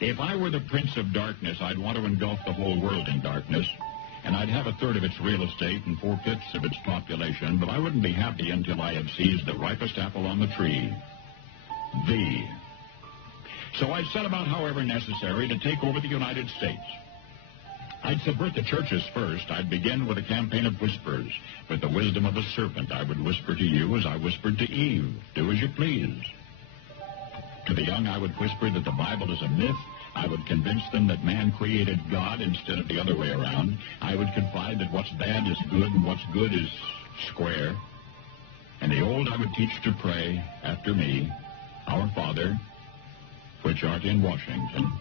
If I were the prince of darkness, I'd want to engulf the whole world in darkness, and I'd have a third of its real estate and 4/5 of its population, but I wouldn't be happy until I had seized the ripest apple on the tree. So I'd set about, however necessary, to take over the United States. I'd subvert the churches first. I'd begin with a campaign of whispers. With the wisdom of a serpent, I would whisper to you as I whispered to Eve, do as you please. To the young, I would whisper that the Bible is a myth. I would convince them that man created God instead of the other way around. I would confide that what's bad is good and what's good is square. And the old I would teach to pray after me, Our Father, which art in Washington.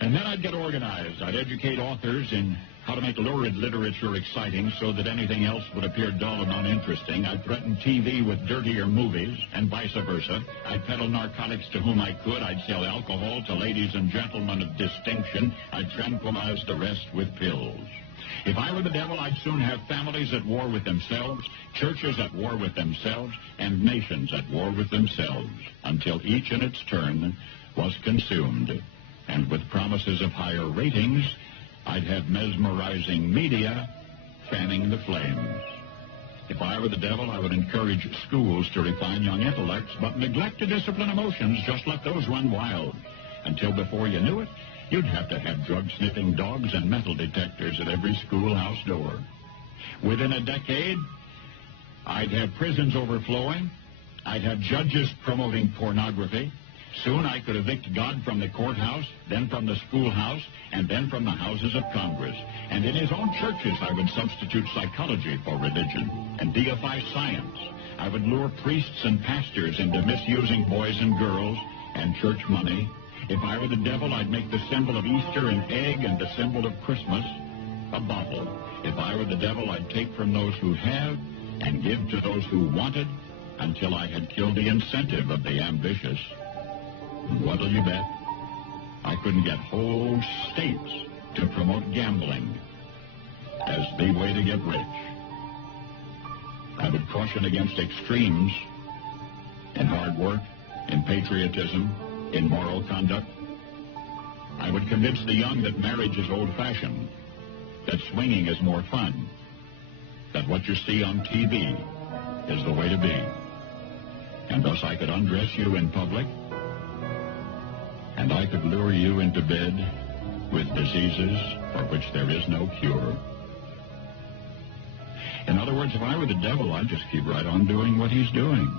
And then I'd get organized. I'd educate authors in how to make lurid literature exciting so that anything else would appear dull and uninteresting. I'd threaten TV with dirtier movies and vice versa. I'd peddle narcotics to whom I could. I'd sell alcohol to ladies and gentlemen of distinction. I'd tranquilize the rest with pills. If I were the devil, I'd soon have families at war with themselves, churches at war with themselves, and nations at war with themselves, until each in its turn was consumed. And with promises of higher ratings, I'd have mesmerizing media fanning the flames. If I were the devil, I would encourage schools to refine young intellects, but neglect to discipline emotions, just let those run wild. Until before you knew it, you'd have to have drug-sniffing dogs and metal detectors at every schoolhouse door. Within a decade, I'd have prisons overflowing. I'd have judges promoting pornography. Soon I could evict God from the courthouse, then from the schoolhouse, and then from the houses of Congress. And in his own churches, I would substitute psychology for religion and deify science. I would lure priests and pastors into misusing boys and girls and church money. If I were the devil, I'd make the symbol of Easter an egg and the symbol of Christmas a bottle. If I were the devil, I'd take from those who have and give to those who wanted until I had killed the incentive of the ambitious. What'll you bet? I couldn't get whole states to promote gambling as the way to get rich. I would caution against extremes in hard work, in patriotism, in moral conduct. I would convince the young that marriage is old-fashioned, that swinging is more fun, that what you see on TV is the way to be. And thus I could undress you in public, and I could lure you into bed with diseases for which there is no cure. In other words, if I were the devil, I'd just keep right on doing what he's doing.